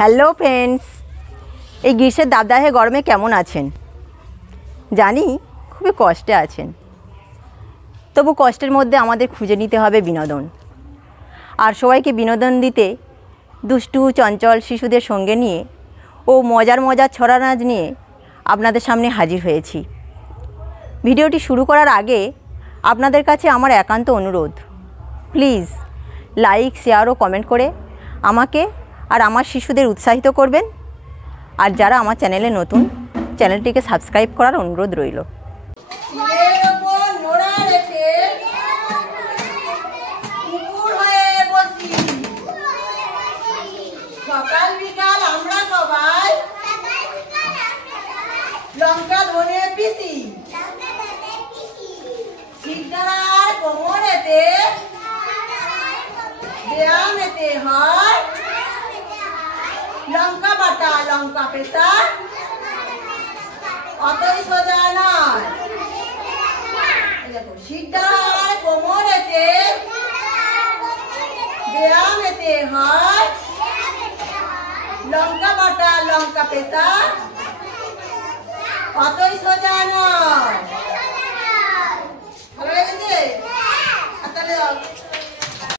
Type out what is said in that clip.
Hello friends, এই গ্রীষ্মের দাবদাহে গরমে কেমন আছেন? জানি খুবই কষ্টে আছেন, তবু কষ্টের মধ্যে আমাদের খুঁজে নিতে হবে বিনোদন। আর সবাইকে বিনোদন দিতে দুষ্টু চঞ্চল শিশুদের সঙ্গে নিয়ে ও মজার ছড়া নাচ নিয়ে আপনাদের সামনে হাজির হয়েছি। ভিডিওটি শুরু করার আগে আপনাদের কাছে আমার একান্ত অনুরোধ, প্লিজ লাইক, শেয়ার ও কমেন্ট করে আমাকে আর আমার শিশুদের উৎসাহিত করবেন। আর যারা আমার চ্যানেলে নতুন, চ্যানেলটিকে সাবস্ক্রাইব করার অনুরোধ রইল। সকাল বিকাল আমরা সবাই লঙ্কা ধনে পিসি, শিকদার কোমরেতে ব্যায়ামেতে হয় লঙ্কা বাটা লঙ্কা পেশা, অতই সোজা নয়। দেখো, শিকদার কোমরেতে ব্যায়ামেতে হয় লঙ্কা বাটা লঙ্কা পেশা, অতই সোজা নয়।